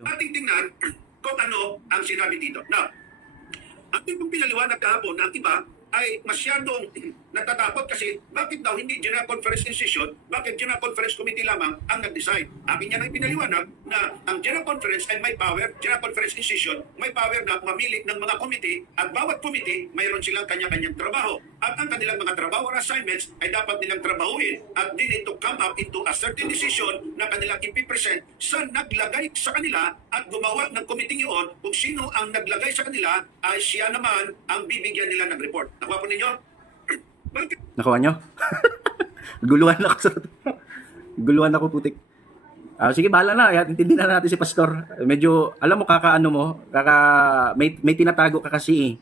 Ating tingnan kung ano ang sinabi dito. Now, ating pong pinaliwanag kahapon na ang iba ay masyadong natatakot kasi bakit daw hindi General Conference Institution, bakit General Conference Committee lamang ang nag-decide. Akin yan ang pinaliwanag na ang General Conference ay may power, General Conference Institution may power na mamili ng mga committee at bawat committee mayroon silang kanya-kanyang trabaho. At ang kanilang mga trabaho or assignments ay dapat nilang trabahuin at they need to come up into a certain decision na kanilang ipipresent sa naglagay sa kanila at gumawa ng committee yun kung sino ang naglagay sa kanila ay siya naman ang bibigyan nila ng report. Nakuha po ninyo? Nakuha nyo? Guluhan ako sa... Guluhan ako, putik. Sige, bahala na. Intindihin na natin si Pastor. Medyo, alam mo, may tinatago ka kasi eh.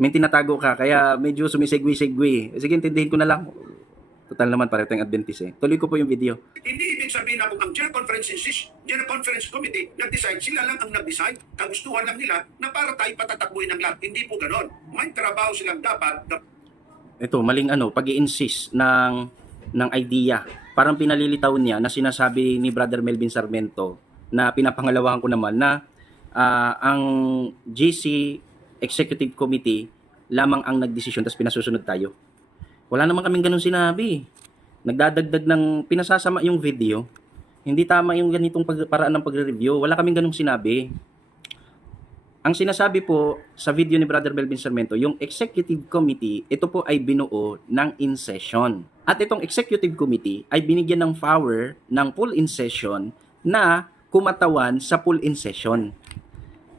May tinatago ka, kaya medyo sumisegwi-segwi. Sige, intindihin ko na lang. Total naman, pareho tayong Adventist eh. Tuloy ko po yung video. Hindi ibig sabihin na kung ang General Conference Committee nag-decide, sila lang ang nag-decide. Kagustuhan lang nila na para tayo patatakbuhin ng lahat. Hindi po ganon. May trabaho silang dapat. Ito, maling pag-i-insist ng idea. Parang pinalilitaw niya na sinasabi ni Brother Melvin Sarmiento na pinapangalawahan ko naman na ang GC Executive Committee lamang ang nagdesisyon tapos pinasusunod tayo. Wala naman kaming ganun sinabi. Nagdadagdag ng pinasasama yung video. Hindi tama yung ganitong paraan ng pagre-review. Wala kaming ganung sinabi. Ang sinasabi po sa video ni Brother Melvin Sarmiento, yung Executive Committee, ito po ay binuo ng in-session. At itong Executive Committee ay binigyan ng power ng full in-session na kumatawan sa full in-session.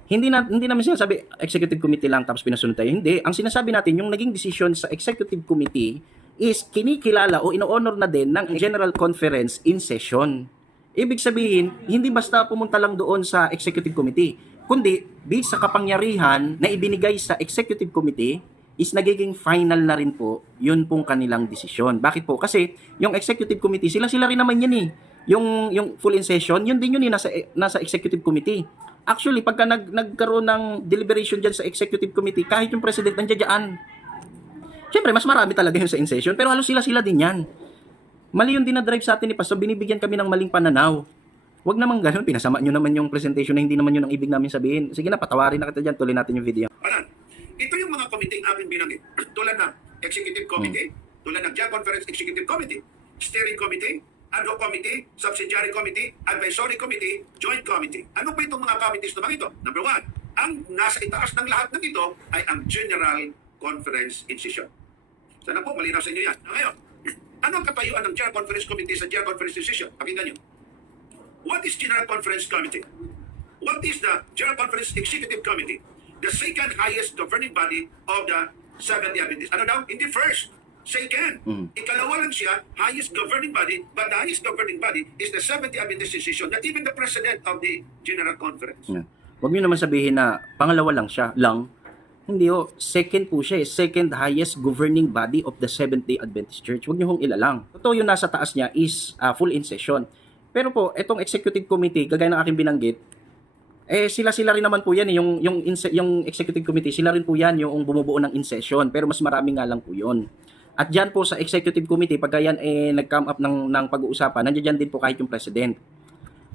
Hindi naman sinasabi Executive Committee lang tapos pinasunod tayo. Hindi. Ang sinasabi natin, yung naging decision sa Executive Committee is kinikilala o ino-honor na din ng General Conference in session. Ibig sabihin, hindi basta pumunta lang doon sa Executive Committee, kundi based sa kapangyarihan na ibinigay sa Executive Committee is nagiging final na rin po yun pong kanilang desisyon. Bakit po? Kasi yung Executive Committee, sila rin naman yan eh. Yung full in session, yun din yun eh, nasa Executive Committee. Actually, pagka nagkaroon ng deliberation dyan sa Executive Committee, kahit yung President nandiyan dyan, siyempre, mas marami talaga yun sa in-session, pero halos sila din yan. Mali yung dinadrive sa atin ni Pastor, binibigyan kami ng maling pananaw. Huwag naman ganun, pinasama nyo naman yung presentation na hindi naman yun ang ibig namin sabihin. Sige na, patawarin na kita dyan, tuloy natin yung video. Ito yung mga committee ang aking binanggit. Tulad ng Executive Committee, tulad ng General Conference Executive Committee, Steering Committee, Ad hoc Committee, Subsidiary Committee, Advisory Committee, Joint Committee. Ano pa itong mga committees naman ito? Number one, ang nasa itaas ng lahat ng ito ay ang General Conference Institution. Sana po, malinaw sa inyo yan. Ngayon, ano ang katayuan ng General Conference Committee sa General Conference Institution? Pakinggan nyo. What is General Conference Committee? What is the General Conference Executive Committee? The second highest governing body of the Seventh-day Adventists. Ano daw? Hindi first. Second. Ikalawa lang siya, highest governing body, but the highest governing body is the Seventh-day Adventist decision, not even the president of the General Conference. Yeah. Huwag nyo naman sabihin na pangalawa lang siya, Hindi ho, second po siya, second highest governing body of the Seventh-day Adventist Church. Huwag nyo hong ilalang. Totoo yung nasa taas niya is full in session. Pero po, itong Executive Committee, kagaya ng aking binanggit, sila rin naman po yan, yung Executive Committee, sila rin po yan yung bumubuo ng in session, pero mas marami nga lang po yun. At dyan po sa Executive Committee, pagka yan nag-come up ng pag-uusapan, nandiyan din po kahit yung President.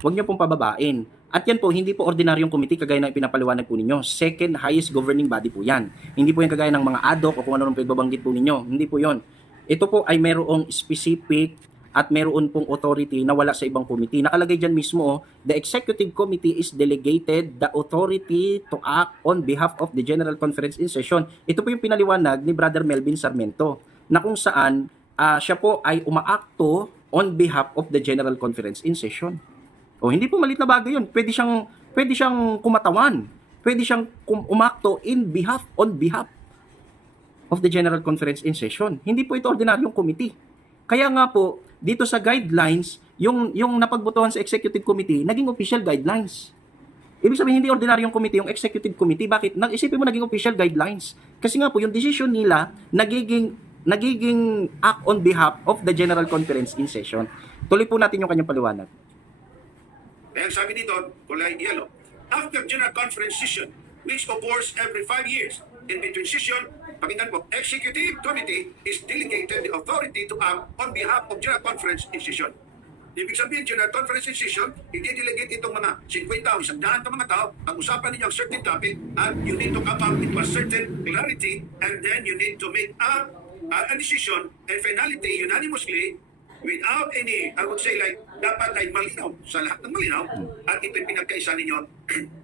Huwag nyo pong pababain. At yan po, hindi po ordinaryong committee kagaya ng pinapaliwanag po ninyo. Second highest governing body po yan. Hindi po yan kagaya ng mga ad hoc o kung ano nung pagbabanggit po ninyo. Hindi po yon. Ito po ay mayroong specific at mayroon pong authority na wala sa ibang committee. Nakalagay dyan mismo, the Executive Committee is delegated the authority to act on behalf of the General Conference in session. Ito po yung pinaliwanag ni Brother Melvin Sarmiento na kung saan siya po ay umaakto on behalf of the General Conference in session. O hindi po malit na bagay yun. Pwede siyang kumatawan. Pwede siyang umakto on behalf of the General Conference in session. Hindi po ito ordinaryong committee. Kaya nga po, dito sa guidelines, yung napagbotohan sa Executive Committee, naging official guidelines. Ibig sabihin, hindi ordinaryong committee, yung Executive Committee. Bakit? Isipin mo naging official guidelines. Kasi nga po, yung decision nila, nagiging act on behalf of the General Conference in session. Tuloy po natin yung kanyang paliwanag. Kaya sabi dito, kulay yellow, after General Conference session, which occurs every 5 years, in between session, pakinggan po, Executive Committee is delegated the authority to act on behalf of General Conference in session. Ibig sabihin, General Conference decision, i-delegate itong mga 50 o 100 na mga tao, ang usapan ninyo ang certain topic, and you need to come up with a certain clarity, and then you need to make a decision, and finality, unanimously, without any, I would say like, dapat ay malinaw sa lahat ng malinaw, at ito'y pinagkaisa ninyo,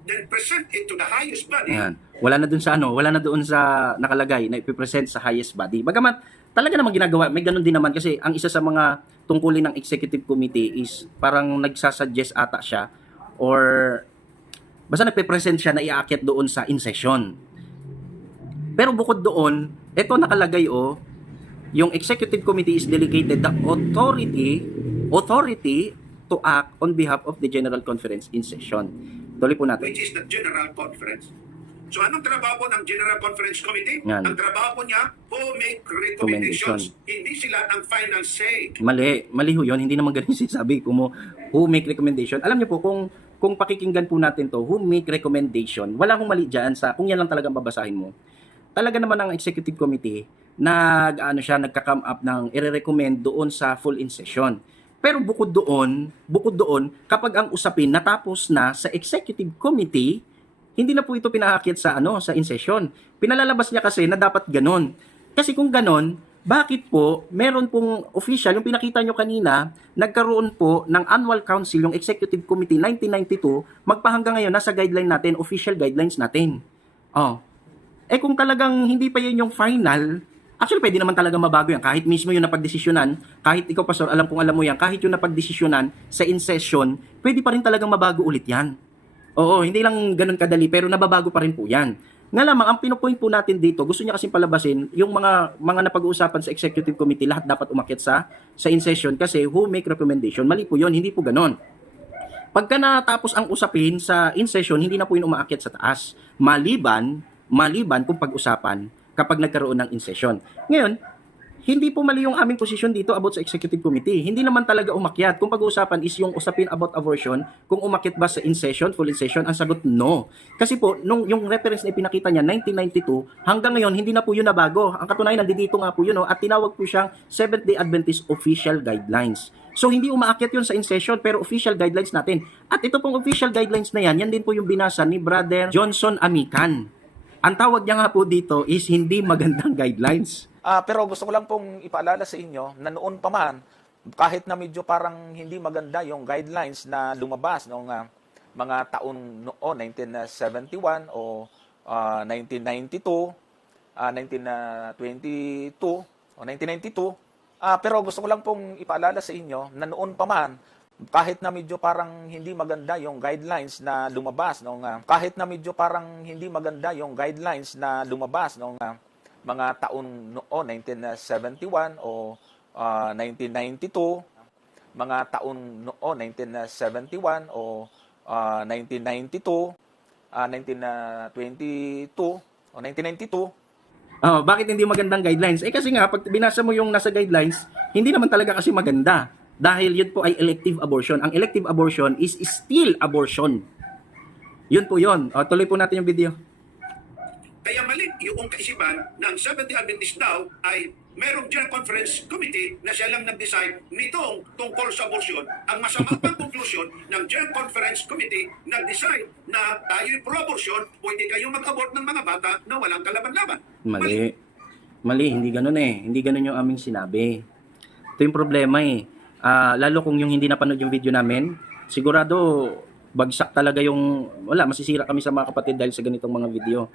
then present it to the highest body. Ayan. Wala na doon sa nakalagay na ipipresent sa highest body. Bagamat talaga namang ginagawa, may ganun din naman kasi ang isa sa mga tungkulin ng executive committee is parang nagsasuggest ata siya or basta nagpe-present siya na iaakit doon sa in session. Pero bukod doon, ito nakalagay yung executive committee is delegated the authority to act on behalf of the General Conference in session. Tuloy po natin. Which is the General Conference. So anong trabaho po ng General Conference Committee? Yan. Ang trabaho po niya, who make recommendations. Hindi sila ang final say. Mali ho yun. Hindi naman ganun sinasabi kung who make recommendation. Alam niyo po, kung pakikinggan po natin to, who make recommendation, wala hong mali dyan sa kung yan lang talagang babasahin mo. Talaga naman ang executive committee, nagka-come up ng i-recommend doon sa full in session. Pero bukod doon, kapag ang usapin natapos na sa executive committee, hindi na po ito pinahakit sa in session. Pinalalabas niya kasi na dapat ganon. Kasi kung ganon, bakit po meron pong official, yung pinakita nyo kanina, nagkaroon po ng annual council, yung executive committee 1992, magpahanggang ngayon nasa guideline natin, official guidelines natin. Kung talagang hindi pa yun yung final, actually pwede naman talaga mabago yan. Kahit mismo yung napagdesisyonan, kahit ikaw pastor, alam mo yan, kahit yung napagdesisyonan sa in session, pwede pa rin talagang mabago ulit yan. Oo, hindi lang ganun kadali, pero nababago pa rin po yan. Nga lamang, ang pinupoint po natin dito, gusto niya kasing palabasin, yung mga napag-uusapan sa executive committee, lahat dapat umakyat sa in session kasi who make recommendation. Mali po yun, hindi po ganun. Pagka natapos ang usapin sa in session, hindi na po yun umaakyat sa taas. Maliban kung pag-usapan kapag nagkaroon ng in session. Ngayon, hindi po mali yung aming posisyon dito about sa executive committee. Hindi naman talaga umakyat. Kung pag-uusapan is yung usapin about abortion, kung umakyat ba sa in session, full in session, ang sagot no. Kasi po, yung reference na ipinakita niya, 1992, hanggang ngayon, hindi na po yun nabago. Ang katunayan, nandito nga po yun, at tinawag po siyang Seventh-day Adventist Official Guidelines. So, hindi umaakyat yun sa in session, pero official guidelines natin. At ito pong official guidelines na yan din po yung binasa ni Brother Johnson Amican. Ang tawag niya nga po dito is hindi magandang guidelines. Pero gusto ko lang pong ipaalala sa inyo na noon pa man, kahit na medyo parang hindi maganda yung guidelines na lumabas noong mga taon noon, 1971 o 1992, 1922 o 1992. Pero gusto ko lang pong ipaalala sa inyo na noon pa man, kahit na medyo parang hindi maganda yung guidelines na lumabas noong mga taon noon, 1971 o 1992, mga taon noon, 1971 o 1992, 1922 o 1992. Bakit hindi magandang guidelines? Kasi nga, pag binasa mo yung nasa guidelines, hindi naman talaga kasi maganda. Dahil yun po ay elective abortion. Ang elective abortion is still abortion. Yun po yun. Tuloy po natin yung video. Kaya mali yung kaisipan ng Seventh-day Adventist daw ay merong General Conference Committee na siya lang nag-decide nitong tungkol sa abortion. Ang masamang conclusion ng General Conference Committee nag-decide na tayo'y pro-abortion, pwede kayong mag-abort ng mga bata na walang kalaban-laban. Mali, hindi ganun Hindi ganun yung aming sinabi. Ito yung problema lalo kung yung hindi napanood yung video namin, sigurado bagsak talaga masisira kami sa mga kapatid dahil sa ganitong mga video.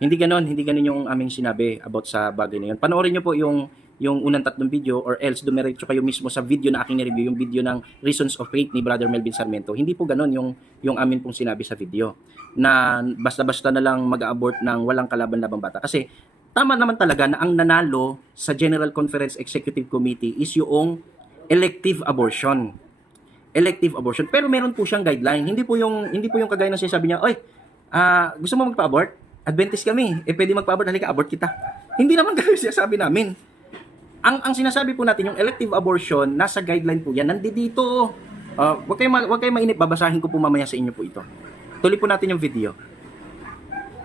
Hindi ganun yung aming sinabi about sa bagay na yun. Panoorin nyo po yung unang 3 video or else dumiretso kayo mismo sa video na aking ni-review, yung video ng Reasons of Faith ni Brother Melvin Sarmiento. Hindi po ganun yung amin pong sinabi sa video na basta-basta na lang mag-abort ng walang kalaban-labang bata. Kasi tama naman talaga na ang nanalo sa General Conference Executive Committee is yung elective abortion. Elective abortion. Pero meron po siyang guideline. Hindi po yung kagaya ng sinasabi niya, "Oy, gusto mo magpa-abort? Adventist kami. Pwede magpa-abort, halika, abort kita." Hindi naman ganun sinasabi namin. Ang sinasabi po natin, yung elective abortion, nasa guideline po yan. Nandito. Wag kayo mainip, babasahin ko po mamaya sa inyo po ito. Tuloy po natin yung video.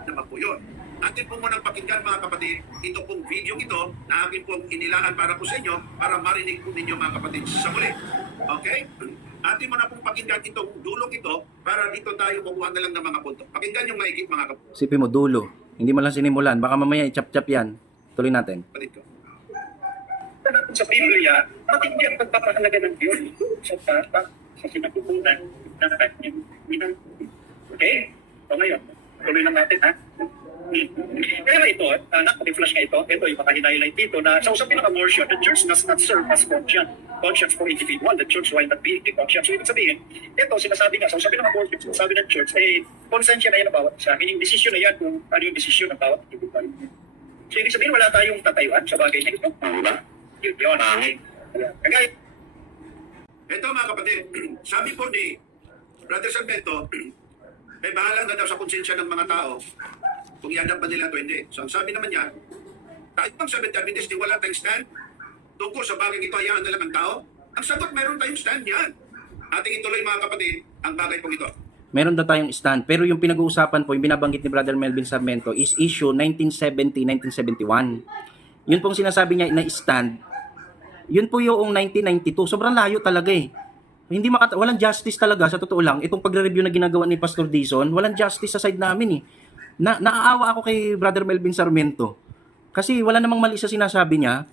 Naman po yun. Atin po munang pakinggan mga kapatid, ito pong video ito na akin pong inilaan para po sa inyo para marinig po ninyo mga kapatid sa muli. Okay? Atin mo na pong pakinggan itong dulong ito para dito tayo kukuha na lang ng mga punto. Pakinggan yung maigit mga kapatid. Sipin mo, dulo. Hindi mo lang sinimulan. Baka mamaya i-chap-chap yan. Tuloy natin. Ko. Sa Biblia, matindi ang pagpapahalaga ng Diyos sa tata, sa sinapupunan ng kanyang minang. Okay? O ngayon, tuloy lang natin, ha? Kaya ito, naka-flash nga ito yung maka-highlight dito na sa usapin ng abortion, the church does not serve as conscience for individual. The church will not be the conscience. So, ibig sabihin, ito, sinasabi nga, sa usapin ng abortion, sinasabi ng church, konsensya na yan ang bawat isa. Meaning, desisyon na yan kung ano yung desisyon ng bawat individual. So, ibig sabihin, wala tayong tatayuan sa bagay na ito. Diba? Yun. Kagaya. Ito mga kapatid, sabi po ni Brother Sarmiento, may bahala na daw sa konsensya ng mga tao kung iadap ba nila ito hindi. So ang sabi naman niya, tayo ang Seventh Adventist, di wala tayong stand tungkol sa bagay ito, hayaan na lang ang tao. Ang sagot, meron tayong stand yan. Ating ituloy mga kapatid, ang bagay pong ito. Meron daw tayong stand. Pero yung pinag-uusapan po, yung binabanggit ni Brother Melvin Sarmiento is issue 1970-1971. Yun pong sinasabi niya na stand, yun po yung 1992. Sobrang layo talaga eh. Hindi walang justice talaga sa totoo lang. Itong pagre-review na ginagawa ni Pastor Dizon, walang justice sa side namin eh. Naaawa ako kay Brother Melvin Sarmiento. Kasi wala namang mali sa sinasabi niya.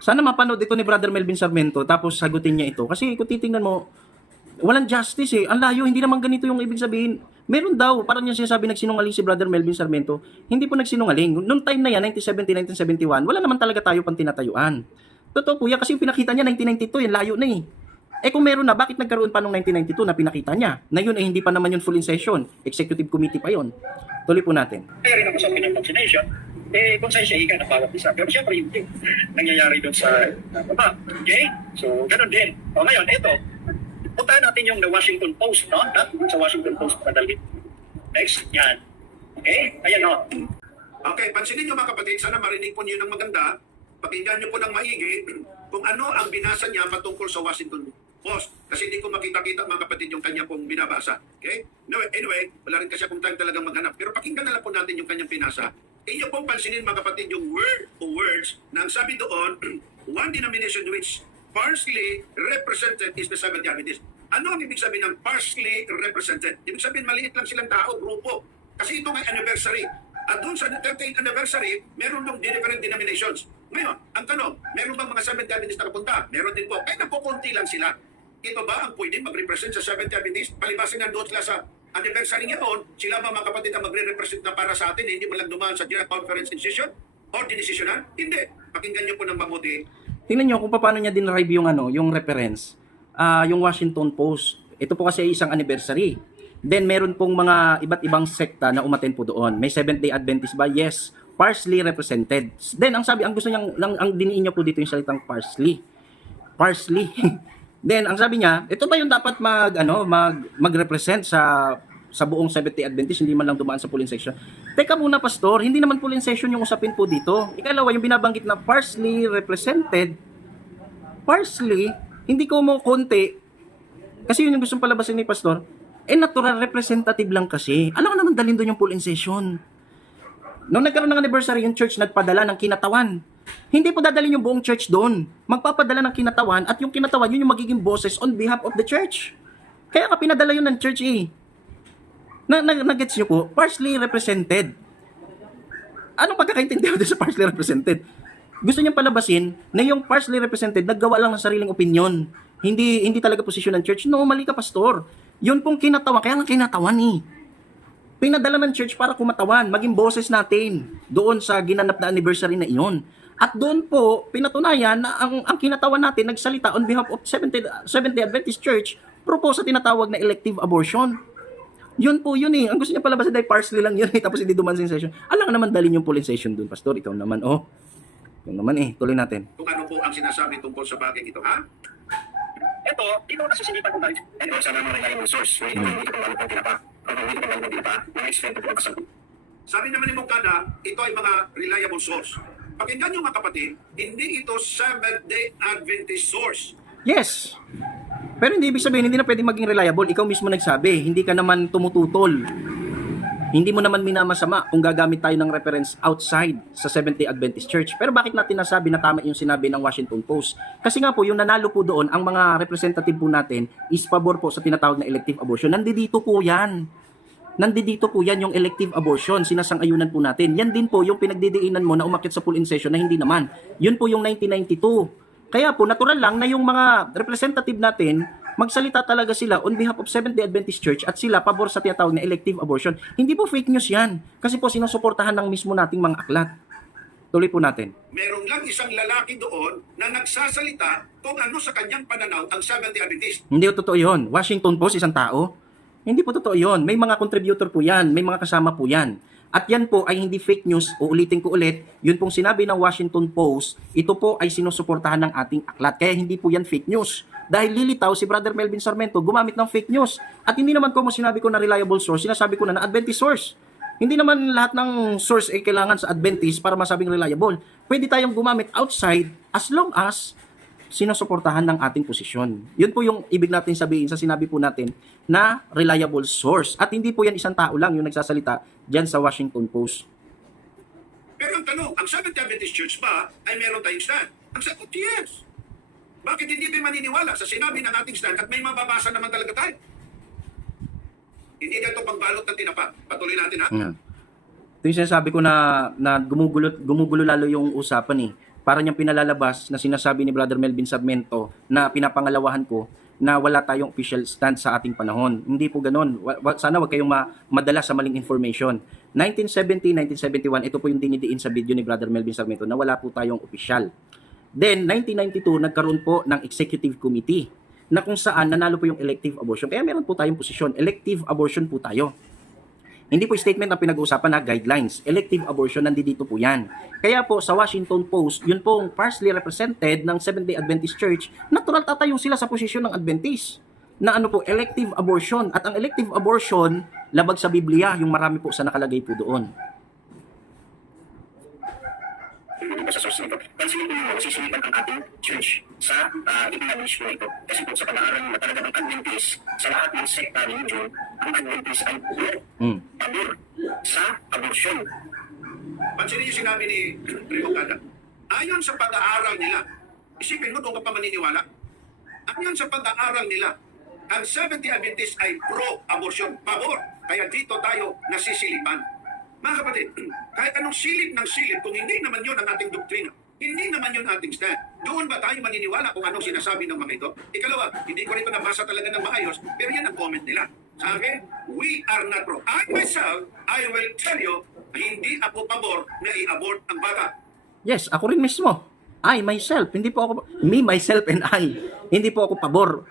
Sana mapanood ito ni Brother Melvin Sarmiento tapos sagutin niya ito. Kasi kung titingnan mo, walang justice eh. Ang layo, hindi naman ganito yung ibig sabihin. Meron daw, parang niya sinasabi nagsinungaling si Brother Melvin Sarmiento. Hindi po nagsinungaling. Noong time na yan, 1970, 1971, wala naman talaga tayo pang tinatayuan. Totoo po yan, kasi yung pinakita niya 1992, yung layo na eh. Eh kung meron na, bakit nagkaroon pa noong 1992 na pinakita niya? Na yun ay hindi pa naman yun full in session. Executive committee pa yun. Tuloy po natin. Kaya rin ako sa pinag-vaccination, konsensya ika ng bawat isa. Pero siyempre, hindi nangyayari doon sa baba. Okay? So, ganun din. O ngayon, ito, puntahan natin yung The Washington Post, no? Sa Washington Post, padali. Next, yan. Okay? Ayan, no? Okay, pansinin niyo mga kapatid, sana marinig po niyo ng maganda, pakinggan niyo po ng maigi kung ano ang binasa niya patungkol sa Washington Post. Kasi hindi ko makita-kita mga kapatid yung kanya pong binabasa. Okay? Anyway, wala rin kasi akong time talagang maghanap. Pero pakinggan na lang po natin yung kanyang binasa. Inyo pong pansinin mga kapatid yung word o words na ang sabi doon, one denomination which partially represented is the Seventh Adventist. Ano ang ibig sabihin ng partially represented? Ibig sabihin maliit lang silang tao, grupo. Kasi ito nga anniversary. At doon sa 13th anniversary, meron ng different denominations. Ngayon, ang tanong, meron bang mga Seventh Adventist na kapunta? Meron din po. Kahit napukunti lang sila. Ito ba ang pwede mag-represent sa Seventh Adventist? Palibasin nga doon sila sa anniversary niya doon, sila ba mga kapatid ang magre-represent na para sa atin, hindi mo lang dumaan sa General Conference Decision? Or decisionan? Hindi. Pakinggan niyo po ng mabuti. Tingnan niyo kung paano niya dinrive yung yung reference. Yung Washington Post. Ito po kasi ay isang anniversary. Then meron pong mga iba't ibang sekta na umaten po doon. May Seventh-day Adventist ba? Yes. Partially represented. Then ang gusto niyang ang diniin niya po dito yung salitang parsley. Parsley. Then ang sabi niya, ito ba yung dapat mag-represent sa buong Seventh-day Adventist, hindi man lang dumaan sa polling section. Teka muna, pastor, hindi naman polling session yung usapin po dito. Ikalawa, yung binabanggit na partially represented, parsley, hindi ko mo konti, kasi yun yung gustong palabasin ni pastor, natural representative lang kasi. Alam ko naman dalhin doon yung polling session. Nung nagkaroon ng anniversary, yung church nagpadala ng kinatawan. Hindi po dadalhin yung buong church doon. Magpapadala ng kinatawan at yung kinatawan, yun yung magiging bosses on behalf of the church. Kaya ka pinadala yun ng church eh. Nag-gets nyo po? Partially represented. Anong pagkakaintindihan doon sa partially represented? Gusto niyang palabasin na yung partially represented, naggawa lang ng sariling opinion. Hindi talaga posisyon ng church. No, mali ka, pastor. Yun pong kinatawan, kaya nga kinatawan eh. Pinadala ng church para kumatawan, maging boses natin doon sa ginanap na anniversary na iyon. At doon po, pinatunayan na ang kinatawan natin nagsalita on behalf of Seventh-day Adventist Church, propose sa tinatawag na elective abortion. Yun po yun eh. Ang gusto niya palabasin dahil parsley lang yun eh, tapos hindi duman sa session. Alam naman dalhin yung polling session doon, pastor. Ikaw naman, Ikaw naman tuloy natin. Kung ano po ang sinasabi tungkol sa bagay ito, ha? Ito, ito ang nasusinipan ko tayo. Ito, sana mga reliable source. Hindi ko pa ng tinapa. Hindi ko pa ng tinapa. Mga extent ko kasal. Sabi naman ni Mokada, ito ay mga reliable source. Pakinggan nyo mga kapatid, hindi ito Seventh-day Adventist source. Yes. Pero hindi ibig sabihin, hindi na pwedeng maging reliable. Ikaw mismo nagsabi, hindi ka naman tumututol Hindi mo naman minamasama kung gagamit tayo ng reference outside sa Seventh-day Adventist Church. Pero bakit natin nasabi na tama yung sinabi ng Washington Post? Kasi nga po, yung nanalo po doon, ang mga representative po natin is pabor po sa tinatawag na elective abortion. Nandito po yan. Nandito po yan yung elective abortion, sinasang-ayunan po natin. Yan din po yung pinagdidiinan mo na umakyat sa full in session na hindi naman. Yun po yung 1992. Kaya po, natural lang na yung mga representative natin, magsalita talaga sila on behalf of Seventh-day Adventist Church at sila pabor sa tinatawag na elective abortion. Hindi po fake news yan. Kasi po sinusuportahan ng mismo nating mga aklat. Tuloy po natin. Merong lang isang lalaki doon na nagsasalita kung ano sa kanyang pananaw ang Seventh-day Adventist. Hindi po totoo yun. Washington Post, isang tao. Hindi po totoo yun. May mga contributor po yan. May mga kasama po yan. At yan po ay hindi fake news. Uulitin ko ulit. Yun pong sinabi ng Washington Post, ito po ay sinusuportahan ng ating aklat. Kaya hindi po yan fake news. Dahil lilitaw si Brother Melvin Sarmiento gumamit ng fake news. At hindi naman ko sinabi ko na reliable source, sinasabi ko na Adventist source. Hindi naman lahat ng source ay kailangan sa Adventist para masabing reliable. Pwede tayong gumamit outside as long as sinusuportahan ng ating posisyon. Yun po yung ibig natin sabihin sa sinabi po natin na reliable source. At hindi po yan isang tao lang yung nagsasalita dyan sa Washington Post. Pero ang tanong, ang Seventh-day Adventist Church ba ay meron tayong stand? Ang sagot, yes. Bakit hindi tayo maniniwala sa sinabi ng ating stand at may mababasa naman talaga tayo? Hindi na ito pagbalot ng tinapa. Patuloy natin ha. Ito yung sinasabi ko na gumugulo lalo yung usapan eh. Para niyang pinalalabas na sinasabi ni Brother Melvin Sarmiento na pinapangalawahan ko na wala tayong official stand sa ating panahon. Hindi po ganun. Sana wag kayong madala sa maling information. 1970, 1971, ito po yung dinidiin sa video ni Brother Melvin Sarmiento na wala po tayong official. Then, 1992, nagkaroon po ng Executive Committee na kung saan nanalo po yung elective abortion. Kaya meron po tayong posisyon. Elective abortion po tayo. Hindi po statement na pinag-uusapan na guidelines. Elective abortion, nandito po yan. Kaya po sa Washington Post, yun pong partially represented ng Seventh-day Adventist Church, natural tatayo sila sa posisyon ng Adventist. Na ano po, elective abortion. At ang elective abortion, labag sa Biblia, yung marami po sa nakalagay po doon. Sa source nito, pansinin ko yung masisilipan ang ating church sa establish po ito. Kasi po sa pag-aaral na talaga ng Adventist, sa lahat ng sekta religion, ang Adventist ay pabor sa abortion. Pansinin yung sinabi ni Remocada. Ayon sa pag-aaral nila, isipin mo doon ka pa maniniwala. Ayon sa pag-aaral nila, ang Seventh-day Adventist ay pro-abortion, pabor. Kaya dito tayo nasisilipan. Mga kapatid, kahit anong silip ng silip, kung hindi naman yun ang ating doktrina, hindi naman yun ating stand, doon ba tayo maniniwala kung anong sinasabi ng mga ito? Ikalawa, hindi ko rito nabasa talaga ng maayos, pero yan ang comment nila. Sa akin, we are not pro. I myself, I will tell you, hindi ako pabor na i-abort ang bata. Yes, ako rin mismo. I, myself, hindi po ako, me, myself, and I, hindi po ako pabor.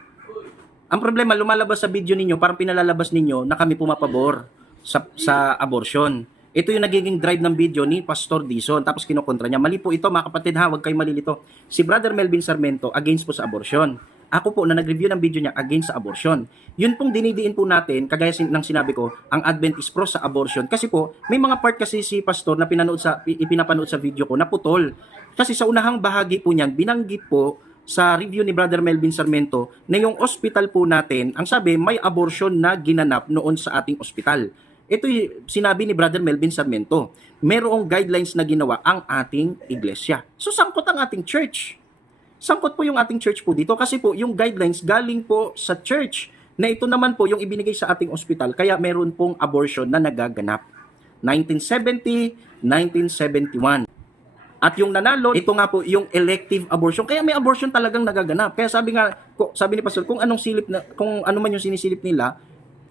Ang problema, lumalabas sa video ninyo, parang pinalalabas ninyo na kami pumapabor sa abortion. Ito yung nagiging drive ng video ni Pastor Dizon, tapos kinukontra niya. Mali po ito mga kapatid ha, huwag kayo malilito. Si Brother Melvin Sarmiento, against po sa abortion. Ako po, na nag-review ng video niya, against sa abortion. Yun pong dinidiin po natin, kagaya ng sinabi ko, ang Adventist pro sa abortion. Kasi po, may mga part kasi si Pastor na ipinapanood sa video ko, na putol. Kasi sa unahang bahagi po niyan, binanggit po sa review ni Brother Melvin Sarmiento na yung hospital po natin, ang sabi, may abortion na ginanap noon sa ating hospital. Ito yung sinabi ni Brother Melvin Sarmiento. Merong guidelines na ginawa ang ating iglesia. So, sangkot ang ating church. Sangkot po yung ating church po dito kasi po yung guidelines galing po sa church na ito naman po yung ibinigay sa ating ospital. Kaya meron pong abortion na nagaganap. 1970, 1971. At yung nanalo, ito nga po yung elective abortion. Kaya may abortion talagang nagaganap. Kaya sabi ni Pastor, kung ano man yung sinisilip nila,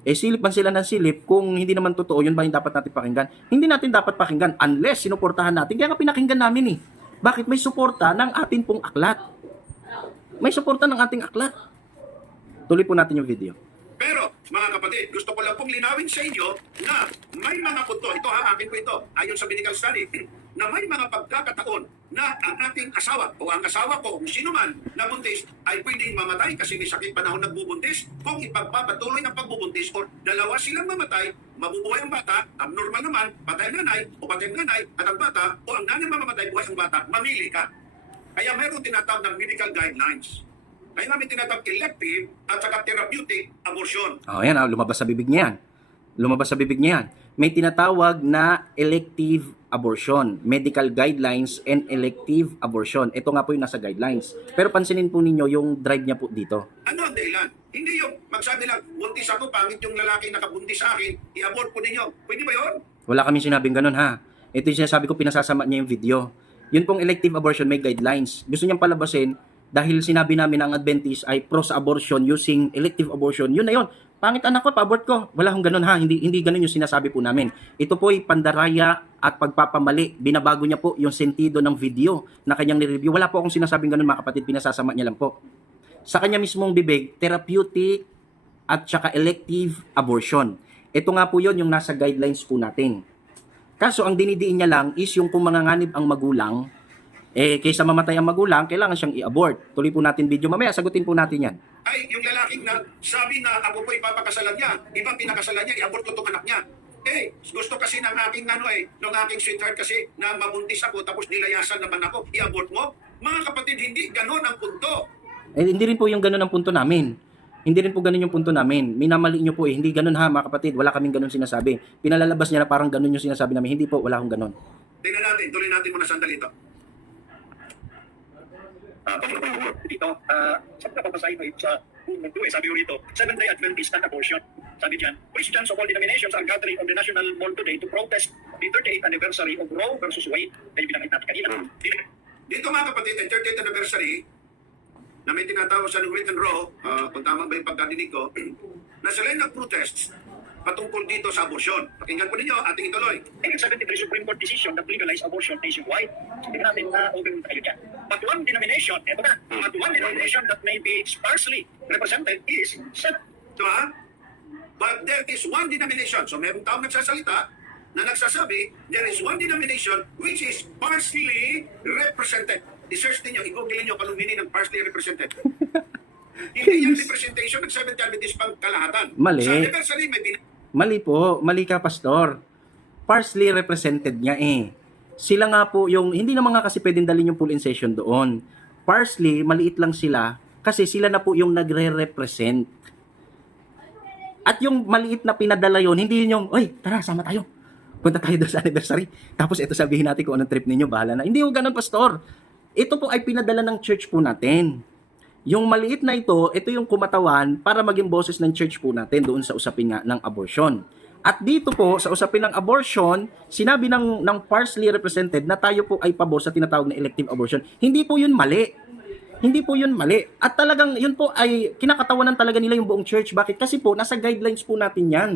silip man sila ng silip, kung hindi naman totoo, yun ba yung dapat natin pakinggan? Hindi natin dapat pakinggan unless sinuportahan natin. Kaya nga pinakinggan namin eh. Bakit? May suporta ng ating pong aklat. May suporta ng ating aklat. Tuloy po natin yung video. Pero, mga kapatid, gusto ko lang pong linawin sa inyo na may mga punto, ito ha, akin po ito, ayon sa medical study, na may mga pagkakataon na ang ating asawa o ang asawa ko, kung sino man na buntis, ay pwedeng mamatay kasi may sakit panahon nagbubuntis. Kung ipagpapatuloy ang pagbubuntis o dalawa silang mamatay, mabubuhay ang bata, abnormal naman, patay ang nanay o patay ang nanay at ang bata o ang nanay mamamatay, buhay ang bata, mamili ka. Kaya mayroon tinatawag ng medical guidelines. Kaya namin tinatawag elective at saka therapeutic abortion. Yan, lumabas sa bibig niya yan. Lumabas sa bibig niya yan. May tinatawag na elective abortion, medical guidelines and elective abortion. Ito nga po yung nasa guidelines. Pero pansinin po ninyo yung drive niya po dito. Ano ang dahilan? Hindi yung magsabi lang, buntis ako, pangit yung lalaki nakabuntis sa akin, i-abort po ninyo. Pwede ba yun? Wala kaming sinabing ganun ha. Ito yung sinasabi ko, pinasasama niya yung video. Yun pong elective abortion may guidelines. Gusto niyang palabasin dahil sinabi namin ang Adventist ay pro sa abortion using elective abortion. Yun na yun. Pangit anak ko, pa-abort ko. Wala hong ganun ha. Hindi ganun yung sinasabi po namin. Ito po ay pandaraya at pagpapamali. Binabago niya po yung sentido ng video na kanyang nireview. Wala po akong sinasabing ganun mga kapatid. Pinasasama niya lang po. Sa kanya mismong bibig, therapeutic at saka elective abortion. Ito nga po yun yung nasa guidelines po natin. Kaso ang dinidiin niya lang is yung kung manganganib ang magulang, kaysa mamatay ang magulang, kailangan siyang i-abort. Tuloy po natin video. Mamaya, sagutin po natin yan. Ay, yung lalaking na sabi na ako po ipapakasalan niya, ibang pinakasalan niya, i-abort ko itong anak niya. Gusto kasi ng aking ng aking sweetheart kasi na mabuntis ako tapos nilayasan naman ako, i-abort mo? Mga kapatid, hindi ganon ang punto. Hindi rin po yung ganun ang punto namin. Hindi rin po ganun yung punto namin. Minamali nyo po Hindi ganun ha mga kapatid. Wala kaming ganun sinasabi. Pinalalabas niya na parang ganun yung sinasabi namin. Hindi po, wala akong ganun. Tingnan natin, tuloy natin muna sandali ito. Dito, sa papasahin ko sa mundo sabi ko rito, Seventh-day Adventist and abortion. Sabi diyan, Christians of all denominations are gathering on the National Mall today to protest the 38th anniversary of Roe versus Wade. Dahil binanggit natin kanina. Dito mga kapatid, ang 30th anniversary na may tinatawag sa written law, kung tama ba yung pagkadinig ko, na sila yung nag-protest patungkol dito sa abortion. Pakinggan po ninyo, ating ituloy. 1973 Supreme Court decision that legalized abortion nationwide. Tingnan natin na open tayo dyan. But one denomination, eto na, but one denomination that may be sparsely represented is Diba? But there is one denomination. So mayroong taong nagsasalita na nagsasabi, there is one denomination which is partially represented. I-search ninyo, i-google ninyo kung meaning ng partially represented. Hindi yan representation ng Seventh Adventist pang kalahatan. Mali. Sa anniversary may Mali po. Mali ka, Pastor. Partially represented nga Sila nga po yung, hindi naman nga kasi pwedeng dalhin yung full in session doon. Partially, maliit lang sila kasi sila na po yung nagre-represent. At yung maliit na pinadala yon, hindi yun yung, oy, tara, sama tayo. Punta tayo doon sa anniversary. Tapos ito sabihin natin kung anong trip ninyo, bahala na. Hindi yung ganun, Pastor. Ito po ay pinadala ng church po natin. Yung maliit na ito yung kumatawan para maging boses ng church po natin doon sa usapin nga ng abortion. At dito po, sa usapin ng abortion, sinabi ng partially represented na tayo po ay pabor sa tinatawag na elective abortion. Hindi po yun mali. Hindi po yun mali. At talagang yun po ay kinakatawanan talaga nila yung buong church. Bakit? Kasi po, nasa guidelines po natin yan.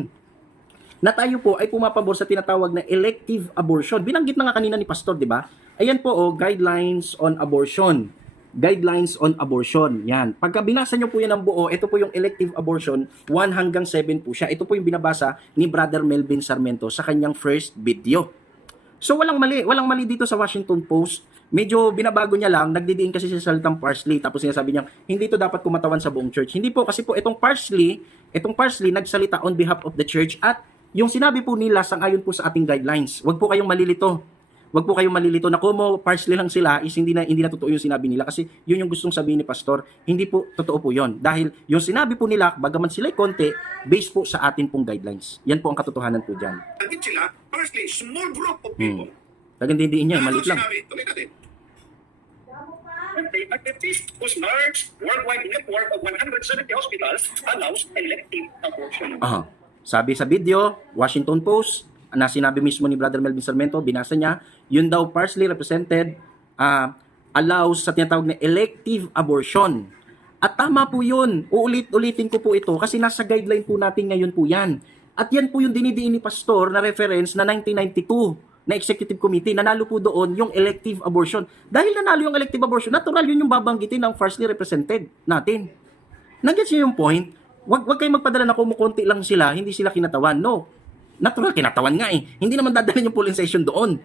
Na tayo po ay pumapabor sa tinatawag na elective abortion. Binanggit na nga kanina ni Pastor, di ba? Ayan po, guidelines on abortion. Guidelines on abortion. Yan. Pagka binasa nyo po yan ng buo, ito po yung elective abortion, 1 hanggang 7 po siya. Ito po yung binabasa ni Brother Melvin Sarmiento sa kanyang first video. So walang mali dito sa Washington Post. Medyo binabago niya lang, nagdidiin kasi sa salitang parsley, tapos sinasabi niya, hindi ito dapat kumatawan sa buong church. Hindi po, kasi po itong parsley nagsalita on behalf of the church at yung sinabi po nila sang-ayon po sa ating guidelines. Huwag po kayong malilito. Huwag po kayong malilito na kumo parsley lang sila is hindi na totoo yung sinabi nila kasi yun yung gustong sabihin ni Pastor. Hindi po totoo po yun. Dahil yung sinabi po nila, bagaman sila'y konti, based po sa atin pong guidelines. Yan po ang katotohanan po dyan. Nagit sila, firstly, small group of people. Tagandiin niya, maliit lang. Sinabi, tuloy natin. The Adventist, whose large worldwide network of 170 hospitals allows elective abortion. Sabi sa video, Washington Post, na sinabi mismo ni Brother Melvin Sarmiento, binasa niya, yun daw partially represented allows sa tinatawag na elective abortion. At tama po yun. Ulitin ko po ito kasi nasa guideline po natin ngayon po yan. At yan po yung dinidiin ni Pastor na reference na 1992 na Executive Committee. Nanalo po doon yung elective abortion. Dahil nanalo yung elective abortion, natural yun yung babanggitin ng partially represented natin. Nag-gets niyo yung point? Wag kayong magpadala na kumukunti lang sila, hindi sila kinatawan. No. Natural, kinatawan nga Hindi naman dadalhin yung polling session doon.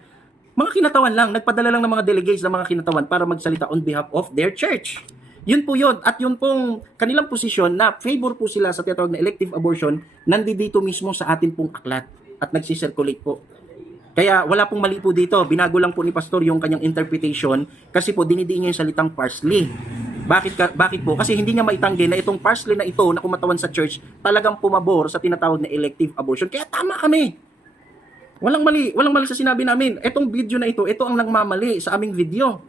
Mga kinatawan lang, nagpadala lang ng mga delegates ng mga kinatawan para magsalita on behalf of their church. Yun po yun. At yun pong kanilang posisyon na favor po sila sa tinatawag na elective abortion, nandito mismo sa atin pong aklat at nagsisirculate po. Kaya wala pong mali po dito. Binago lang po ni Pastor yung kanyang interpretation kasi po dinidiin niya yung salitang parsley. Bakit po? Kasi hindi niya maitanggi na itong parsley na ito na kumatawan sa church talagang pumabor sa tinatawag na elective abortion. Kaya tama kami. Walang mali sa sinabi namin. Itong video na ito ang nagmamali sa aming video.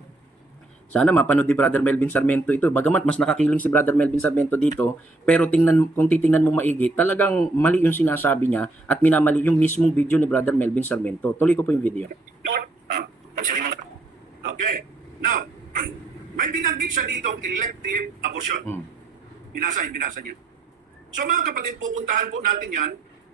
Sana mapanood ni Brother Melvin Sarmiento ito. Bagamat mas nakakiling si Brother Melvin Sarmiento dito, pero kung titingnan mo maigi, talagang mali yung sinasabi niya at minamali yung mismong video ni Brother Melvin Sarmiento. Tuloy ko po yung video. Okay. Now, may binanggit siya ditong elective abortion. Binasa niya. So mga kapatid, pupuntahan po natin yan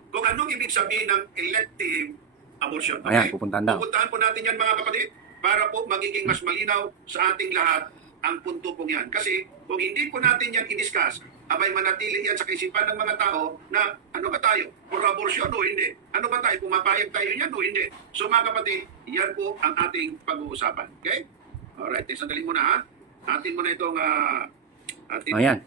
kung anong ibig sabihin ng elective abortion. Ayan, pupuntahan daw. Pupuntahan po natin yan mga kapatid para po magiging mas malinaw sa ating lahat ang punto pong yan. Kasi kung hindi po natin yan i-discuss, abay manatili yan sa kaisipan ng mga tao na ano ba tayo? For abortion o hindi? Ano ba tayo? Pumapayag tayo yan o hindi? So mga kapatid, yan po ang ating pag-uusapan. Okay? Alright, sandali muna ha. Atin mo na itong... Ayan.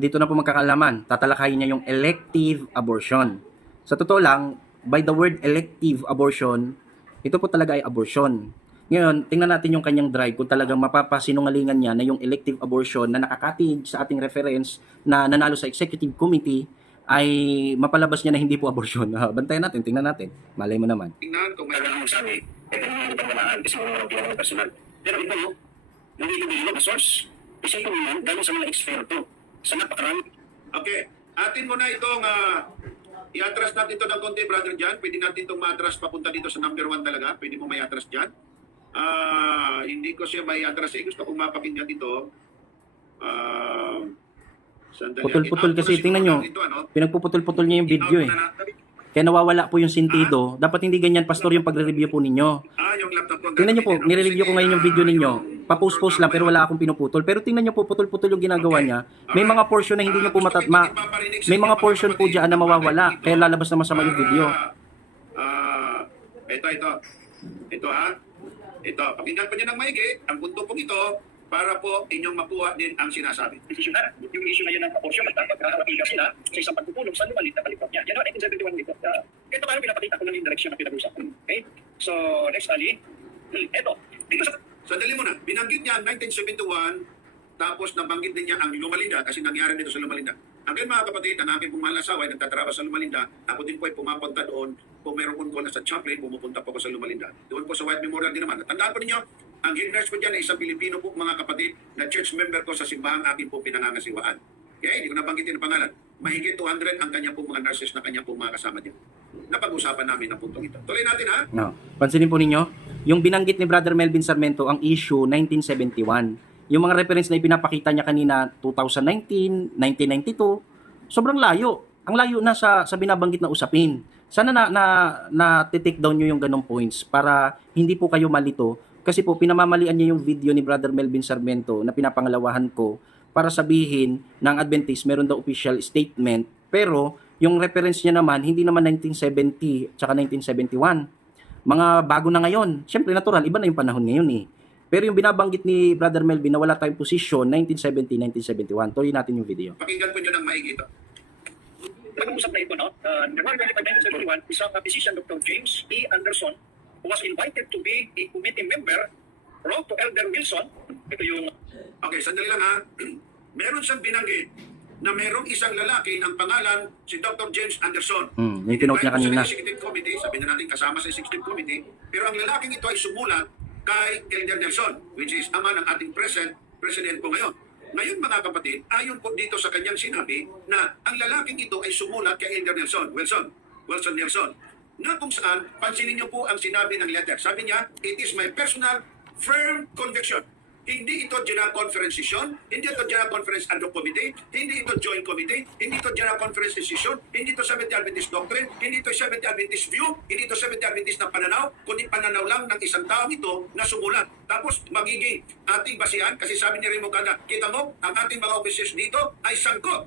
Dito na po magkakalaman. Tatalakayin niya yung elective abortion. Sa totoo lang, by the word elective abortion, ito po talaga ay abortion. Ngayon, tingnan natin yung kanyang drive kung talagang mapapasinungalingan niya na yung elective abortion na nakakatig sa ating reference na nanalo sa executive committee ay mapalabas niya na hindi po abortion. Bantayan natin, tingnan natin. Malay mo naman. Tingnan kung may Sabi, ito ang pagkamaan kasi mga personal. Pero iba mo, nangilibili na source. Isa yung naman, galing sa mga eksperto. Sa napakarami. Okay. Atin mo na itong i-atras natin ito ng konti, Brother John. Pwede natin itong ma-atras papunta dito sa number 1 talaga. Pwede mo may atras dyan. Hindi ko siya may atras. Gusto kong mapakinggan ito. Sandali. Putol-putol kasi, tingnan nyo. Pinagpuputol-putol niya yung video eh. Kaya nawawala po yung sentido. Dapat hindi ganyan, Pastor, yung pagre-review po ninyo. Yung laptop ko. Tingnan nyo po, nire-review ko ngayon yung video ninyo. Pa-post-post lang pero wala akong pinuputol. Pero tingnan nyo po, putol-putol yung ginagawa niya. May mga portion na hindi nyo po may mga portion po dyan na mawawala. Kaya lalabas na masama yung video. Ito ha. Ito, pakinggan pa niyo ng maigi. Ang punto pong ito, para po inyong makuha din ang sinasabi. Desisyon na, yung issue na yun ng abortion at pagkakapila sila sa isang pagpupulong sa lumalit na kalipot niya. Yan o, 1971 dito. Ito paano pinapakita ko ng yung direksyon na pinag-usapan. Okay? So, next ali, ito. Dito sa... Sandali muna, binanggit niya ang 1971, tapos nabanggit din niya ang Lumalinda kasi nangyari dito sa Lumalinda. Ang mga kapatid, ang aking pong mahal na asawa ay nagtatrabaho sa Lumalinda. Ako din po ay pumapunta doon. Kung meron po na sa Champlain, pumupunta po ako sa Lumalinda. Doon po sa White Memorial din naman. Tandaan po ninyo, ang head nurse ko dyan ay isang Pilipino po mga kapatid na church member ko sa simbahan akin po pinangangasiwaan. Okay, hindi ko nabanggitin ang pangalan. Mahigit 200 ang kanya po mga nurses na kanya po mga kasama dyan. Napag-usapan namin ang puntong ito. Tuloy natin ha. No. Pansinin po ninyo, yung binanggit ni Brother Melvin Sarmiento, ang issue 1971. Yung mga reference na ipinapakita niya kanina, 2019, 1992, sobrang layo. Ang layo na sa binabanggit na usapin. Sana na take down nyo yung ganong points para hindi po kayo malito. Kasi po, pinamamalian niya yung video ni Brother Melvin Sarmiento na pinapangalawahan ko para sabihin na ang Adventist meron daw official statement. Pero, yung reference niya naman, hindi naman 1970 tsaka 1971. Mga bago na ngayon. Siyempre, natural, iba na yung panahon ngayon eh. Pero yung binabanggit ni Brother Melvin na wala tayong position, 1970, 1971. Tuloy natin yung video. Pakinggan po nyo ng maigi ito. Nag-uusap na ito, no? November 1971, isang physician, Dr. James E. Anderson, who was invited to be a committee member, wrote to Elder Wilson. Ito yung... Okay, sandali lang ha. Meron siyang binanggit na merong isang lalaki ng pangalan si Dr. James Anderson. Yung kinote niya kanina. Sa executive committee, sabi na natin kasama sa executive committee, pero ang lalaking ito ay sumulat kay Elder Nelson, which is ama ng ating president po ngayon. Ngayon mga kapatid, ayon po dito sa kanyang sinabi na ang lalaking ito ay sumulat kay Elder Wilson Nelson, na kung saan, pansinin niyo po ang sinabi ng letter. Sabi niya, it is my personal firm conviction. Hindi ito General Conference decision, hindi ito General Conference ad hoc committee, hindi ito joint committee, hindi ito General Conference decision, hindi ito Seventh-day Adventist doctrine, hindi ito Seventh-day Adventist view, hindi ito Seventh-day Adventist na pananaw, kundi pananaw lang ng isang taong ito na sumulat. Tapos magiging ating basihan, kasi sabi ni Raymond Kada, kita mo, ang ating mga officers dito ay sangkot.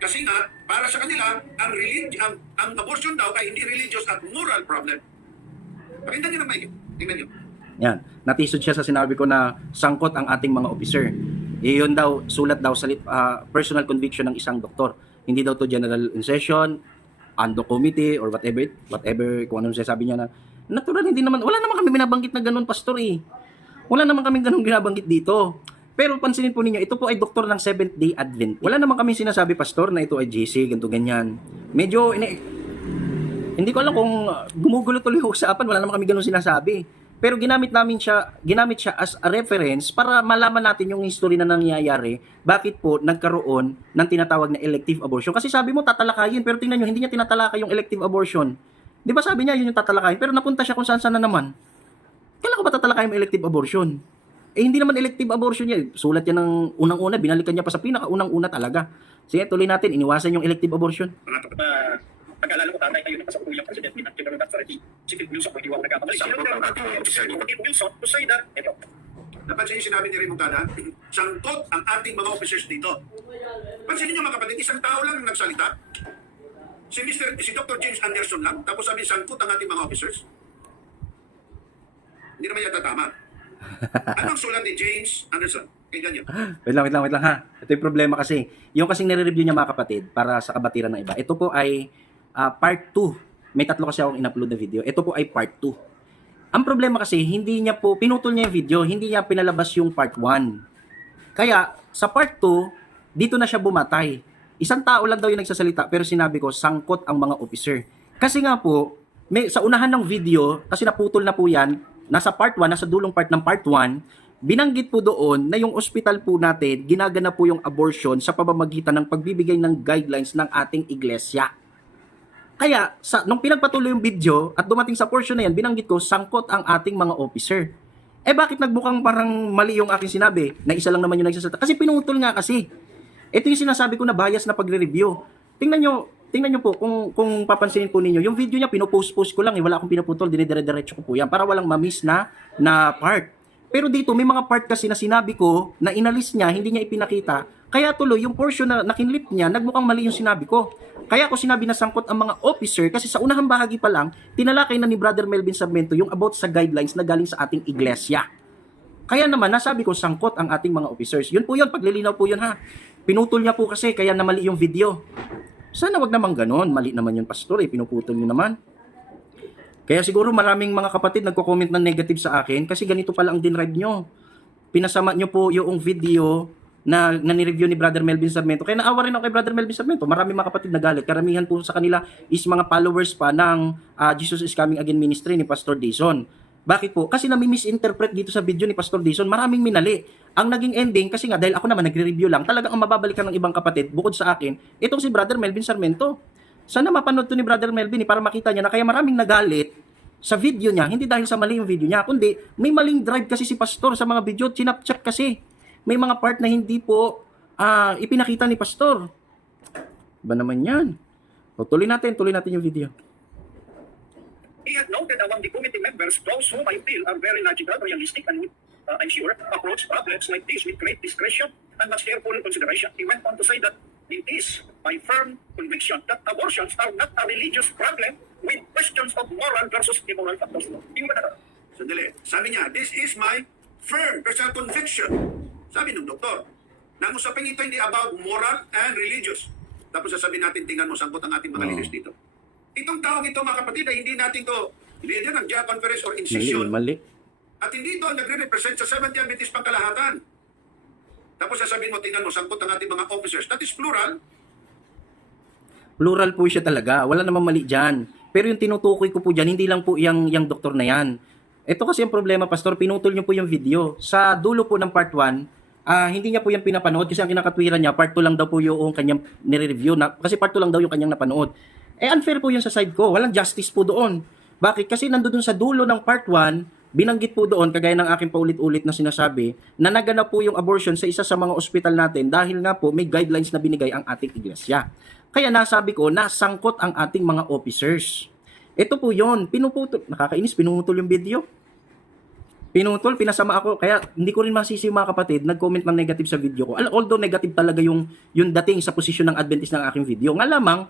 Kasi nga, para sa kanila, ang abortion daw ay hindi religious at moral problem. Pakinggan niyo na maigi. Tingnan niyo. Yan. Natisod siya sa sinabi ko na sangkot ang ating mga officer. Iyon daw, sulat daw sa personal conviction ng isang doktor. Hindi daw to general in session, ando committee, or whatever, kung ano sabi niya na, natural, hindi naman, wala naman kami binabanggit na ganun, pastor eh. Wala naman kami ganun binabanggit dito. Pero pansinin po ninyo, ito po ay doktor ng Seventh-day Adventist. Wala naman kami sinasabi, pastor, na ito ay GC, ganito, ganyan. Medyo, hindi ko alam kung gumugulo tuloy yung usapan, wala naman kami ganun sinasabi. Pero ginamit siya as a reference para malaman natin yung history na nangyayari, bakit po nagkaroon ng tinatawag na elective abortion. Kasi sabi mo tatalakayin, pero tingnan nyo, hindi niya tinatalakay yung elective abortion. Di ba sabi niya yun yung tatalakayin, pero napunta siya kung saan-saan na naman. Kailan ko ba tatalakayin yung elective abortion? Hindi naman elective abortion niya. Sulat yan ng unang-una, binalikan niya pa sa pinaka-unang-una talaga. Sige, tuloy natin, iniwasan yung elective abortion. Pag-alala ko, tatay, kayo na kasapuyang presidente ng General Authority. Si Phil Wilson, kung hindi ako nagkakamali. Sino ang ating Wilson to say that, ito. Napansin niyo sinabi ni Raymond Tada, sangkot ang ating mga officers dito. Pansinin niyo mga kapatid, isang tao lang ang nagsalita. Si Dr. James Anderson lang, tapos sabi sangkot ang ating mga officers. Hindi naman yata tama. Anong sulat ni James Anderson? Kailan yun? Wait lang ha. Ito yung problema kasi. Yung kasing nire-review niya mga kapatid para sa kabatiran ng iba. Ito po ay part 2. May 3 kasi akong in-upload na video. Ito po ay part 2. Ang problema kasi, hindi niya po, pinutol niya yung video, hindi niya pinalabas yung part 1. Kaya, sa part 2, dito na siya bumatay. Isang tao lang daw yung nagsasalita, pero sinabi ko, sangkot ang mga officer. Kasi nga po, sa unahan ng video, kasi naputol na po yan, nasa part 1, nasa dulong part ng part 1, binanggit po doon na yung ospital po natin, ginagana po yung abortion sa pamamagitan ng pagbibigay ng guidelines ng ating iglesia. Kaya, nung pinagpatuloy yung video at dumating sa portion na yan, binanggit ko, sangkot ang ating mga officer. Bakit nagbukang parang mali yung aking sinabi? Na isa lang naman yung nagsasalita. Kasi pinutol nga kasi. Ito yung sinasabi ko na bias na pagre-review. Tingnan nyo po, kung papansinin po ninyo, yung video niya, pinupost ko lang, wala akong pinuputol, dinidire-diretso ko po yan, para walang ma-miss na part. Pero dito, may mga part kasi na sinabi ko, na inalis niya, hindi niya ipinakita, kaya tuloy, yung portion na nakinlip niya, nagmukhang mali yung sinabi ko. Kaya ako sinabi na sangkot ang mga officer, kasi sa unahang bahagi pa lang, tinalakay na ni Brother Melvin Sarmiento yung about sa guidelines na galing sa ating iglesia. Kaya naman, nasabi ko, sangkot ang ating mga officers. Yun po yun, paglilinaw po yun ha. Pinutol niya po kasi, kaya namali yung video. Sana wag naman ganon, mali naman yun pastor, pinuputol niyo naman. Kaya siguro maraming mga kapatid nagko-comment ng negative sa akin kasi ganito pala ang dinrive nyo. Pinasama nyo po yung video na ni-review ni Brother Melvin Sarmiento. Kaya naawa rin ako kay Brother Melvin Sarmiento. Maraming mga kapatid nagalit. Karamihan po sa kanila is mga followers pa ng Jesus is Coming Again ministry ni Pastor Dizon. Bakit po? Kasi nami-misinterpret dito sa video ni Pastor Dizon, maraming minali. Ang naging ending, kasi nga dahil ako naman nagre-review lang, talagang ang mababalikan ng ibang kapatid, bukod sa akin, itong si Brother Melvin Sarmiento. Sana mapanood to ni Brother Melvin para makita niya na kaya maraming nagalit sa video niya, hindi dahil sa mali yung video niya, kundi may maling drive kasi si Pastor sa mga video, chinap-chap kasi. May mga part na hindi po ipinakita ni Pastor. Ba naman yan? O, tuloy natin yung video. He had noted among the committee members those whom I feel are very logical, realistic, and would, I'm sure, approach problems like this with great discretion and much careful consideration. He went on to say that it is my firm conviction that abortions are not a religious problem with questions of moral versus immoral factors. Sandali. Sabi niya, this is my firm personal conviction. Sabi ng doktor, na ang usapin ito hindi about moral and religious. Tapos sasabihin natin, tingnan mo, sangkot ang ating mga leaders dito. Itong taong ito, mga kapatid, ay hindi natin to leader ng Dia Conference or Incision. Mali. At hindi ito nagre-represent sa 70 Adventist pangkalahatan. Tapos sasabihin mo, tingnan mo, sangkot ang ating mga officers. That is plural. Plural po siya talaga. Wala namang mali dyan. Pero yung tinutukoy ko po dyan, hindi lang po yung doktor na yan. Ito kasi ang problema, Pastor, pinutol niyo po yung video. Sa dulo po ng part 1, hindi niya po yung pinapanood kasi ang kinakatwiran niya, part 2 lang daw po yung kanyang nire-review. Kasi part 2 lang daw yung kanyang napanood. Unfair po yun sa side ko. Walang justice po doon. Bakit? Kasi nandoon sa dulo ng part 1, binanggit po doon, kagaya ng aking paulit-ulit na sinasabi, na naganap po yung abortion sa isa sa mga ospital natin dahil nga po may guidelines na binigay ang ating iglesia. Kaya nasabi ko, nasangkot ang ating mga officers. Ito po yun, pinuputol. Nakakainis, pinutol yung video. Pinutol, pinasama ako. Kaya hindi ko rin masisi mga kapatid, nag-comment ng negative sa video ko. Although negative talaga yung dating sa posisyon ng Adventist ng aking video. Nga lamang,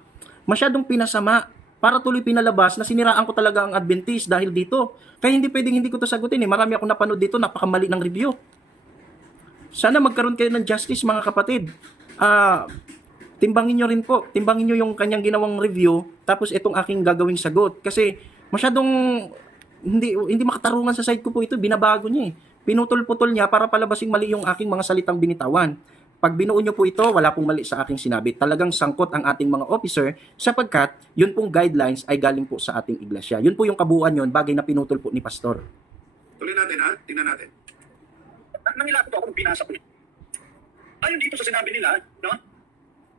masyadong pinasama para tuloy pinalabas na siniraan ko talaga ang Adventist dahil dito. Kaya hindi pwedeng hindi ko to sagutin eh. Marami akong napanood dito, napakamali ng review. Sana magkaroon kayo ng justice mga kapatid. Timbangin nyo rin po. Timbangin nyo yung kanyang ginawang review tapos itong aking gagawing sagot. Kasi masyadong hindi makatarungan sa side ko po ito. Binabago niya eh. pinutol-putol niya para palabasing mali yung aking mga salitang binitawan. Pag binuo nyo po ito, wala pong mali sa aking sinabi. Talagang sangkot ang ating mga officer sapagkat yun pong guidelines ay galing po sa ating iglesia. Yun po yung kabuuan yun, bagay na pinutol po ni Pastor. Tuloy natin ha, tingnan natin. Nangilapit ako kung binasa ko. Ayon dito sa sinabi nila, no?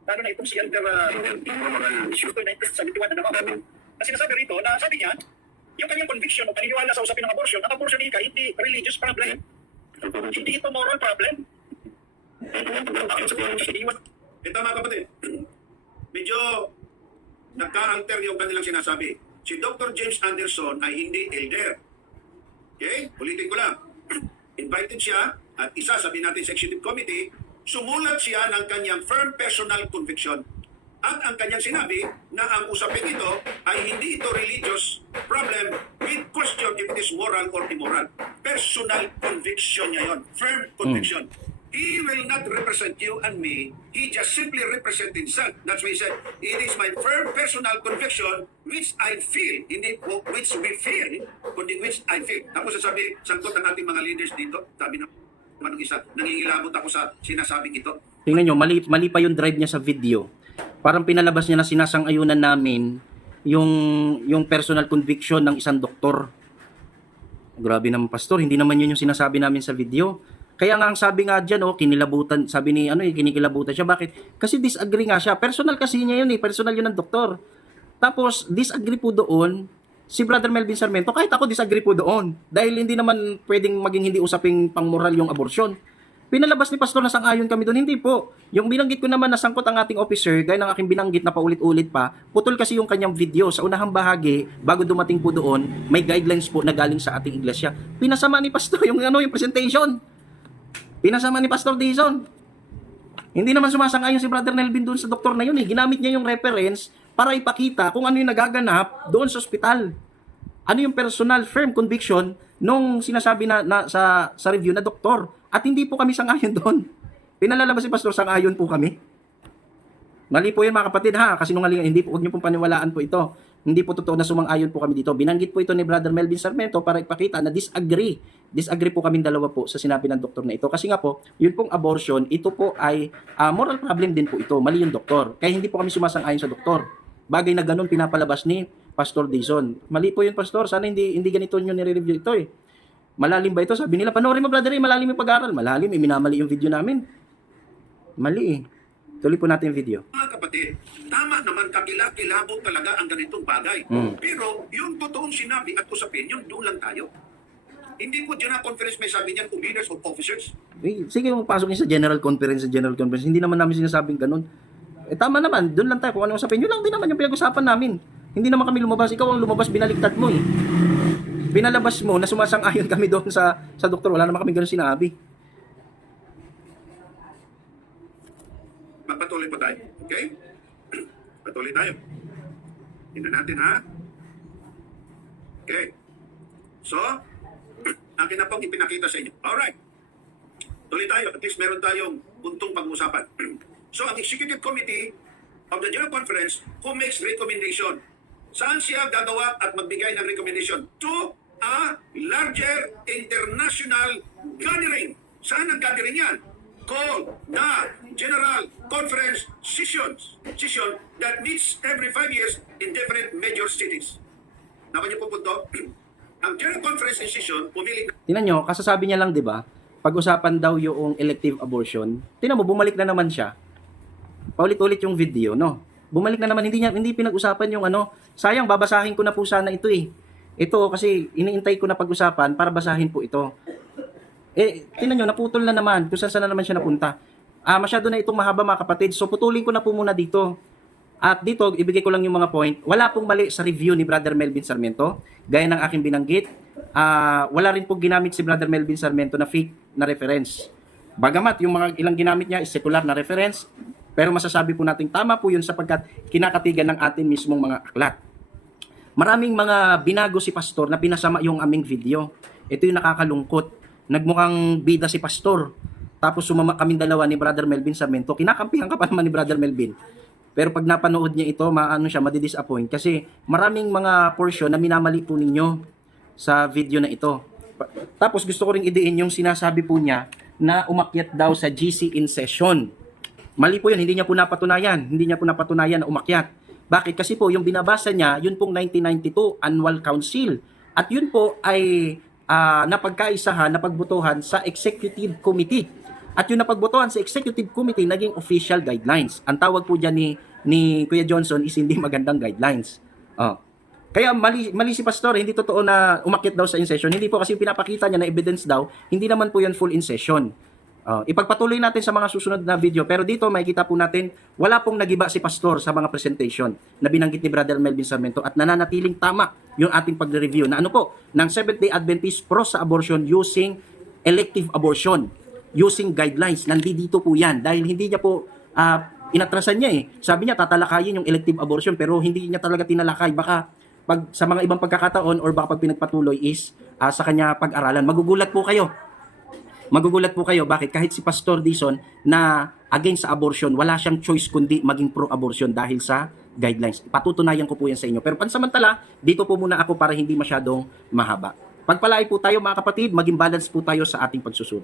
Lalo na itong si Elder Shuto 1971 na ako. Na sinasabi rito na sabi niya, yung kanyang conviction o paniniwala sa usapin ng abortion, ang abortion hindi religious problem. Hindi ito moral problem. Ito mga kapatid, medyo nagka-alter yung kanilang sinasabi. Si Dr. James Anderson ay hindi elder. Okay? Ulitin ko lang. Invited siya at isa, sabi natin sa executive committee, sumulat siya ng kanyang firm personal conviction. At ang kanyang sinabi na ang usapin ito ay hindi ito religious problem with question if it is moral or immoral. Personal conviction niya yon, firm conviction. He will not represent you and me. He just simply represent himself. That's why he said, it is my firm personal conviction which I feel, hindi po which we feel, kundi which I feel. Tapos sasabi, sangkot ang ating mga leaders dito, sabi ng isa, nangingilabot ako sa sinasabing ito. Tingnan nyo, mali pa yung drive niya sa video. Parang pinalabas niya na sinasang-ayunan namin yung personal conviction ng isang doktor. Grabe naman, Pastor, hindi naman yun yung sinasabi namin sa video. Kaya nga ang sabi nga diyan, kinilabutan, sabi ni kinikilabutan siya. Bakit? Kasi disagree nga siya. Personal kasi niya yun personal yun ng doktor. Tapos disagree po doon si Brother Melvin Sarmiento. Kahit ako disagree po doon. Dahil hindi naman pwedeng maging hindi usaping pangmoral yung abortion. Pinalabas ni Pastor na sang-ayon kami doon. Hindi po. Yung binanggit ko naman na sangkot ang ating officer, gaya ng aking binanggit na paulit-ulit pa, putol kasi yung kanyang video. Sa unahang bahagi, bago dumating po doon, may guidelines po na galing sa ating iglesia. Pinasama ni Pastor yung presentation. Pinasama ni Pastor Dizon. Hindi naman sumasang-ayon si Brother Melvin doon sa doktor na yun. Ginamit niya yung reference para ipakita kung ano yung nagaganap doon sa ospital. Ano yung personal firm conviction nung sinasabi na sa review na doktor. At hindi po kami sang-ayon doon. Pinalalabas si Pastor, sang-ayon po kami. Mali po yun mga kapatid ha, kasi nungalingan, huwag niyo pong paniwalaan po ito. Hindi po totoo na sumang-ayon po kami dito. Binanggit po ito ni Brother Melvin Sarmiento para ipakita na disagree. Disagree po kaming dalawa po sa sinabi ng doktor na ito. Kasi nga po, yun pong abortion, ito po ay moral problem din po ito. Mali yung doktor. Kaya hindi po kami sumasang-ayon sa doktor. Bagay na ganun pinapalabas ni Pastor Dizon. Mali po yun, Pastor. Sana hindi ganito nyo nire-review ito eh. Malalim ba ito? Sabi nila, panoorin mo brother, malalim yung pag-aaral. Malalim, minamali yung video namin. Mali eh. Tuloy po natin yung video. Mga kapatid, tama naman kakilabot talaga ang ganitong bagay. Pero yung totoong sinabi at usapin, yun doon lang tayo. Hindi po dyan na conference may sabi niyan kung leaders of officers. Sige, magpasok niyo sa general conference. Hindi naman namin sinasabing ganun. Tama naman, doon lang tayo. Kung ano usapin, yun lang din naman yung pinag-usapan namin. Hindi naman kami lumabas. Ikaw ang lumabas, binaliktad mo eh. Pinalabas mo na sumasang-ayon kami doon sa doktor. Wala naman kami ganun sinabi. Patuloy pa tayo. Okay? Patuloy tayo. Tingnan natin ha. Okay. So, akin na pong ipinakita sa inyo. Alright. Tuloy tayo. At least meron tayong puntong pag-usapan. So, ang Executive Committee of the General Conference who makes recommendation. Saan siya gagawa at magbigay ng recommendation? To a larger international gathering. Saan ang gathering yan? Called the General Conference Session that meets every 5 years in different major cities. Naman niyo po punto? Ang General Conference Session pumili. Tingnan nyo, kasasabi niya lang, di ba? Pag-usapan daw yung elective abortion. Tingnan mo, bumalik na naman siya. Paulit-ulit yung video, no? Bumalik na naman, hindi pinag-usapan yung ano. Sayang, babasahin ko na po sana ito eh. Ito kasi iniintay ko na pag-usapan para basahin po ito. Tingnan nyo, naputol na naman. Kung saan na naman siya napunta. Masyado na itong mahaba mga kapatid. So putulin ko na po muna dito. At dito, ibigay ko lang yung mga point. Wala pong mali sa review ni Brother Melvin Sarmiento. Gaya ng aking binanggit. Wala rin pong ginamit si Brother Melvin Sarmiento na fake na reference. Bagamat yung mga ilang ginamit niya is secular na reference. Pero masasabi po natin tama po yun sapagkat kinakatigan ng atin mismong mga aklat. Maraming mga binago si Pastor na pinasama yung aming video. Ito yung nakakalungkot. Nagmukhang bida si Pastor. Tapos sumama kaming dalawa ni Brother Melvin Sarmiento. Kinakampihan ka pa naman ni Brother Melvin. Pero pag napanood niya ito, madidisappoint. Kasi maraming mga portion na minamali po ninyo sa video na ito. Tapos gusto ko ring idiin yung sinasabi po niya na umakyat daw sa GC in session. Mali po yun, hindi niya po napatunayan. Hindi niya po napatunayan na umakyat. Bakit? Kasi po yung binabasa niya, yun pong 1992 Annual Council. At yun po ay napagkaisahan, napagbotohan sa Executive Committee. At yung napagbotohan sa Executive Committee, naging official guidelines. Ang tawag po dyan ni Kuya Johnson is hindi magandang guidelines. Kaya mali si Pastor, hindi totoo na umakyat daw sa in session. Hindi po kasi pinapakita niya na evidence daw, hindi naman po yan full in session. Ipagpatuloy natin sa mga susunod na video. Pero dito makikita po natin, wala pong nagiba si Pastor sa mga presentation na binanggit ni Brother Melvin Sarmiento at nananatiling tama yung ating pag-review na ano po, ng Seventh-day Adventist pro sa abortion using elective abortion, using guidelines. Nandito po yan dahil hindi niya po inatrasan niya eh. Sabi niya tatalakayin yung elective abortion pero hindi niya talaga tinalakay. Baka pag sa mga ibang pagkakataon or baka pag pinagpatuloy is sa kanya pag-aralan. Magugulat po kayo. Magugulat po kayo. Bakit? Kahit si Pastor Dizon na against sa abortion, wala siyang choice kundi maging pro-abortion dahil sa guidelines. Patutunayan ko po yan sa inyo. Pero pansamantala, dito po muna ako para hindi masyadong mahaba. Pagpalay po tayo mga kapatid, maging balance po tayo sa ating pagsusuri.